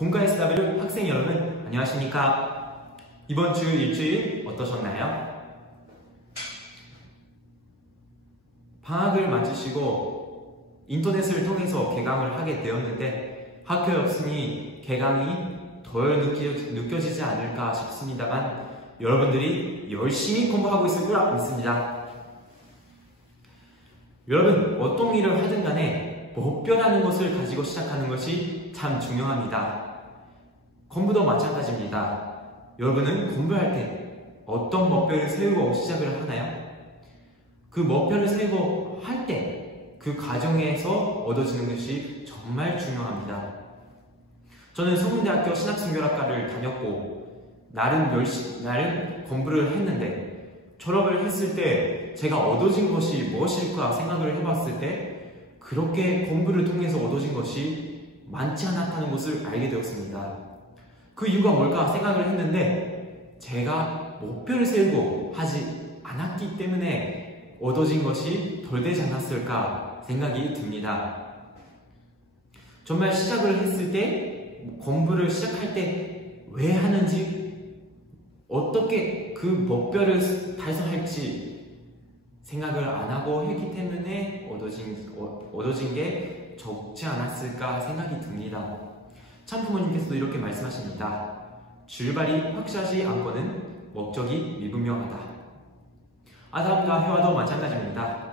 공과 SW 학생 여러분 안녕하십니까? 이번 주 일주일 어떠셨나요? 방학을 마치시고 인터넷을 통해서 개강을 하게 되었는데 학교에 없으니 개강이 덜 느껴지지 않을까 싶습니다만 여러분들이 열심히 공부하고 있을 거라 믿습니다. 여러분 어떤 일을 하든 간에 목표라는 것을 가지고 시작하는 것이 참 중요합니다. 공부도 마찬가지입니다. 여러분은 공부할 때 어떤 목표를 세우고 시작을 하나요? 그 목표를 세우고 할 때 그 과정에서 얻어지는 것이 정말 중요합니다. 저는 서문대학교 신학선교학과를 다녔고 나름 공부를 했는데 졸업을 했을 때 제가 얻어진 것이 무엇일까 생각을 해봤을 때 그렇게 공부를 통해서 얻어진 것이 많지 않았다는 것을 알게 되었습니다. 그 이유가 뭘까 생각을 했는데 제가 목표를 세우고 하지 않았기 때문에 얻어진 것이 덜 되지 않았을까 생각이 듭니다. 정말 시작을 했을 때 공부를 시작할 때 왜 하는지 어떻게 그 목표를 달성할지 생각을 안 하고 했기 때문에 얻어진 게 적지 않았을까 생각이 듭니다. 참 부모님께서도 이렇게 말씀하십니다. 출발이 확실하지 않고는 목적이 미분명하다. 아담과 해와도 마찬가지입니다.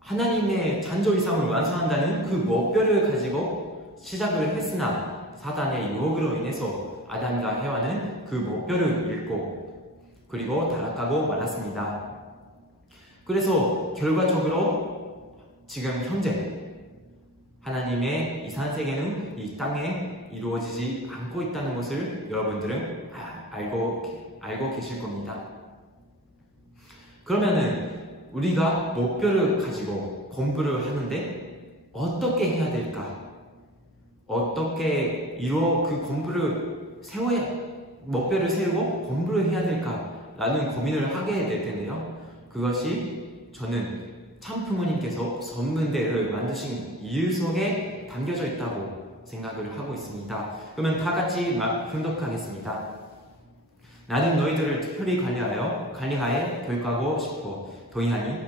하나님의 창조 이상을 완성한다는 그 목표를 가지고 시작을 했으나 사단의 유혹으로 인해서 아담과 해와는 그 목표를 잃고 그리고 타락하고 말았습니다. 그래서 결과적으로 지금 현재 하나님의 이산세계는 이 땅에 이루어지지 않고 있다는 것을 여러분들은 알고 계실 겁니다. 그러면은 우리가 목표를 가지고 공부를 하는데 어떻게 해야 될까? 어떻게 그 공부를 목표를 세우고 공부를 해야 될까? 라는 고민을 하게 될 텐데요. 그것이 저는 참부모님께서 선문대를 만드신 이유 속에 담겨져 있다고 생각을 하고 있습니다. 그러면 다 같이 훈독하겠습니다. 나는 너희들을 특별히 관리하에 교육하고 싶고 동의하니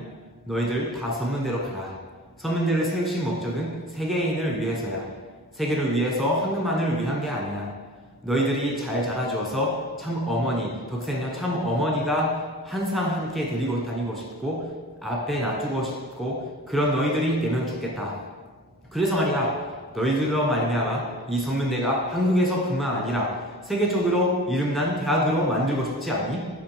너희들 다 선문대로 가라. 선문대를 세우신 목적은 세계인을 위해서야. 세계를 위해서 한국만을 위한 게 아니야. 너희들이 잘 자라주어서 참 어머니, 덕생녀 참 어머니가 항상 함께 데리고 다니고 싶고 앞에 놔두고 싶고 그런 너희들이 되면 좋겠다. 그래서 말이야 너희들로 말미암아 이 선문대가 한국에서 뿐만 아니라 세계적으로 이름난 대학으로 만들고 싶지 않니?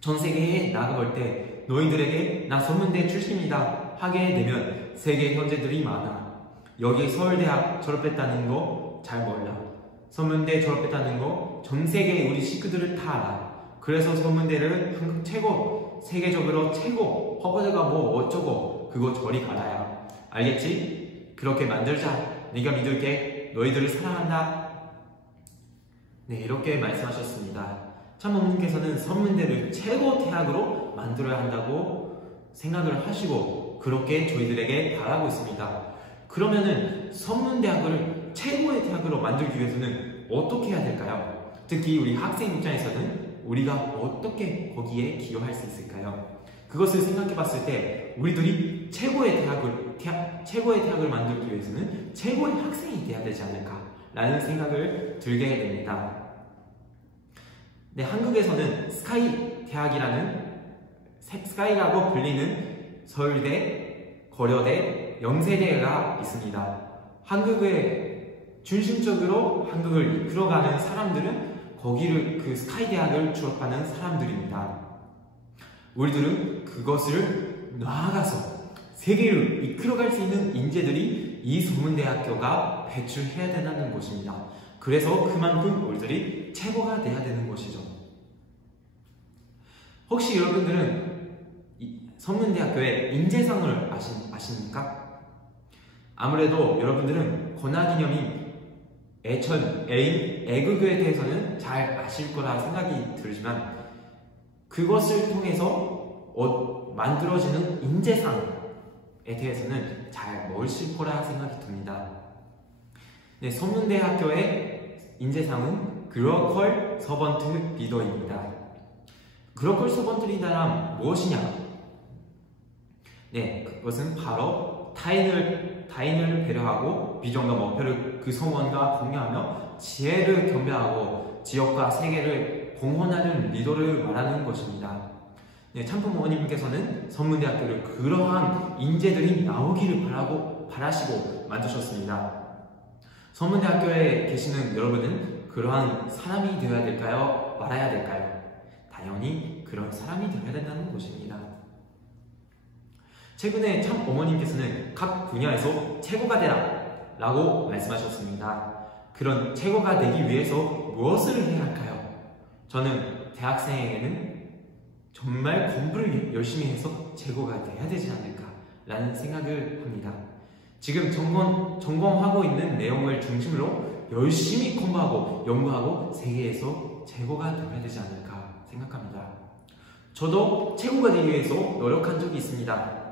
전 세계에 나가볼 때 너희들에게 나 선문대 출신이다 하게 되면 세계 현재들이 많아. 여기 서울대학 졸업했다는 거 잘 몰라. 선문대 졸업했다는 거 전 세계 우리 식구들을 다 알아. 그래서 선문대를 한국 최고, 세계적으로 최고, 허버드가 뭐 어쩌고 그거 저리 가라야. 알겠지? 그렇게 만들자. 네가 믿을게. 너희들을 사랑한다. 네, 이렇게 말씀하셨습니다. 참모님께서는 선문대를 최고 대학으로 만들어야 한다고 생각을 하시고 그렇게 저희들에게 바라고 있습니다. 그러면은 선문대학을 최고의 대학으로 만들기 위해서는 어떻게 해야 될까요? 특히 우리 학생 입장에서는 우리가 어떻게 거기에 기여할 수 있을까요? 그것을 생각해 봤을 때 우리들이 최고의 대학을 만들기 위해서는 최고의 학생이 돼야 되지 않을까 라는 생각을 들게 됩니다. 네, 한국에서는 스카이라고 불리는 서울대, 고려대, 영세대가 있습니다. 한국의 중심적으로 한국을 이끌어가는 사람들은 그 스카이 대학을 졸업하는 사람들입니다. 우리들은 그것을 나아가서 세계를 이끌어갈 수 있는 인재들이 이 선문대학교가 배출해야 된다는 것입니다. 그래서 그만큼 우리들이 최고가 돼야 되는 것이죠. 혹시 여러분들은 이 선문대학교의 인재상을 아십니까? 아무래도 여러분들은 권하기념인 애국교에 대해서는 잘 아실 거라 생각이 들지만 그것을 통해서 만들어지는 인재상에 대해서는 잘 모르실 거라 생각이 듭니다. 네, 선문대학교의 인재상은 글로컬 서번트 리더입니다. 글로컬 서번트 리더란 무엇이냐? 네, 그것은 바로 타인을 배려하고 비전과 목표를 그 소원과 공유하며 지혜를 겸비하고 지역과 세계를 공헌하는 리더를 말하는 것입니다. 네, 참품 어머님께서는 선문대학교를 그러한 인재들이 나오기를 바라시고 만드셨습니다. 선문대학교에 계시는 여러분은 그러한 사람이 되어야 될까요? 말아야 될까요? 당연히 그런 사람이 되어야 된다는 것입니다. 최근에 참 어머님께서는 각 분야에서 최고가 되라 라고 말씀하셨습니다. 그런 최고가 되기 위해서 무엇을 해야 할까요? 저는 대학생에게는 정말 공부를 열심히 해서 최고가 돼야 되지 않을까 라는 생각을 합니다. 지금 전공하고 있는 내용을 중심으로 열심히 공부하고 연구하고 세계에서 최고가 되어야 되지 않을까 생각합니다. 저도 최고가 되기 위해서 노력한 적이 있습니다.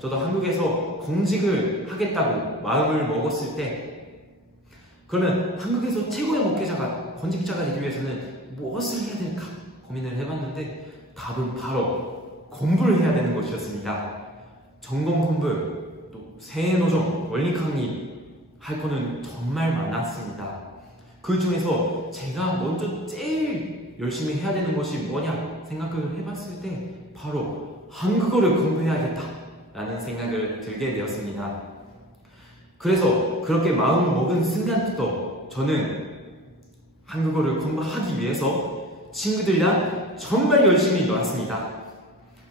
저도 한국에서 공직을 하겠다고 마음을 먹었을 때 그러면 한국에서 최고의 목회자가 권직자가 되기 위해서는 무엇을 해야 될까 고민을 해봤는데 답은 바로 공부를 해야 되는 것이었습니다. 전공 공부, 또 세노정, 원리 강의 할 거는 정말 많았습니다. 그 중에서 제가 먼저 제일 열심히 해야 되는 것이 뭐냐 생각을 해봤을 때 바로 한국어를 공부해야겠다 라는 생각을 들게 되었습니다. 그래서 그렇게 마음 먹은 순간부터 저는 한국어를 공부하기 위해서 친구들이랑 정말 열심히 놀았습니다.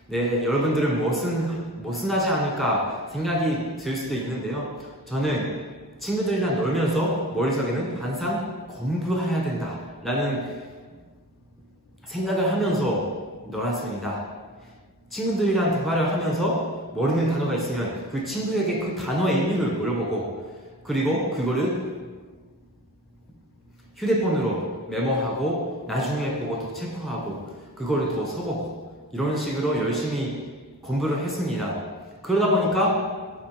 네, 여러분들은 무엇은 하지 않을까 생각이 들 수도 있는데요. 저는 친구들이랑 놀면서 머릿속에는 항상 공부해야 된다 라는 생각을 하면서 놀았습니다. 친구들이랑 대화를 하면서 모르는 단어가 있으면 그 친구에게 그 단어의 의미를 물어보고 그리고 그거를 휴대폰으로 메모하고 나중에 보고 더 체크하고 그거를 더 써보고 이런 식으로 열심히 공부를 했습니다. 그러다 보니까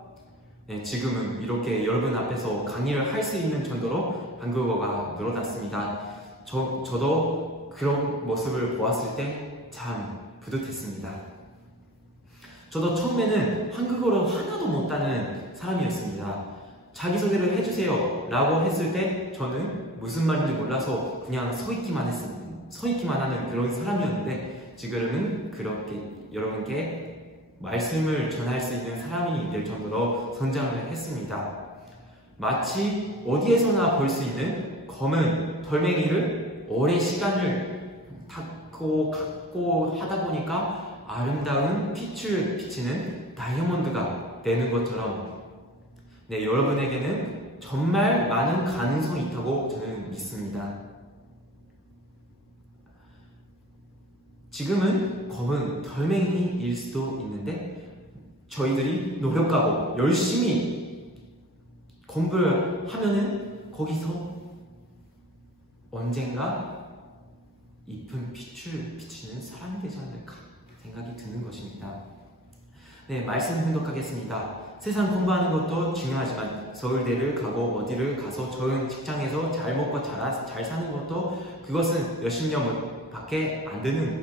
네, 지금은 이렇게 여러분 앞에서 강의를 할 수 있는 정도로 한국어가 늘어났습니다. 저도 그런 모습을 보았을 때 참 뿌듯했습니다. 저도 처음에는 한국어로 하나도 못하는 사람이었습니다. 자기소개를 해주세요 라고 했을 때 저는 무슨 말인지 몰라서 그냥 서 있기만 하는 그런 사람이었는데 지금은 그렇게 여러분께 말씀을 전할 수 있는 사람이 될 정도로 성장을 했습니다. 마치 어디에서나 볼 수 있는 검은 돌멩이를 오랜 시간을 갖고 하다 보니까 아름다운 빛을 비치는 다이아몬드가 되는 것처럼 네, 여러분에게는 정말 많은 가능성이 있다고 저는 믿습니다. 지금은 검은 돌멩이일 수도 있는데 저희들이 노력하고 열심히 공부를 하면은 거기서 언젠가 이쁜 빛을 비치는 사람이 되지 않을까 생각이 드는 것입니다. 네, 말씀 행독하겠습니다. 세상 공부하는 것도 중요하지만 서울대를 가고 어디를 가서 좋은 직장에서 잘 먹고 잘 사는 것도 그것은 몇십 년밖에 안 돼.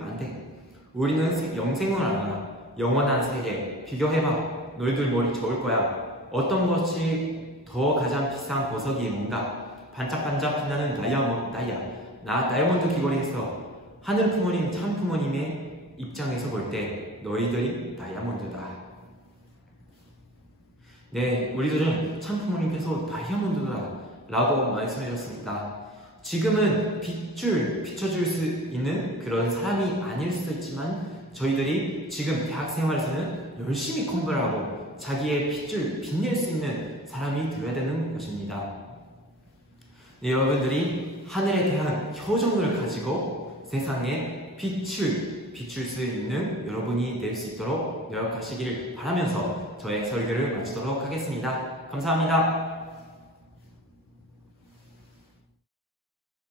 우리는 영생을 알아. 영원한 세계 비교해봐. 너희들 머리 좋을 거야. 어떤 것이 더 가장 비싼 보석이 뭔가? 반짝반짝 빛나는 다이아몬드야. 나 다이아몬드 귀걸이에서 하늘 부모님 참 부모님의 입장에서 볼 때 너희들이 다이아몬드다. 네, 우리들은 참 부모님께서 다이아몬드다 라고 말씀해 주셨습니다. 지금은 빛을 비춰줄 수 있는 그런 사람이 아닐 수도 있지만 저희들이 지금 대학 생활에서는 열심히 공부를 하고 자기의 빛을 빛낼 수 있는 사람이 되어야 되는 것입니다. 네, 여러분들이 하늘에 대한 표정을 가지고 세상에 빛을 비출 수 있는 여러분이 될 수 있도록 노력하시길 바라면서 저의 설교를 마치도록 하겠습니다. 감사합니다.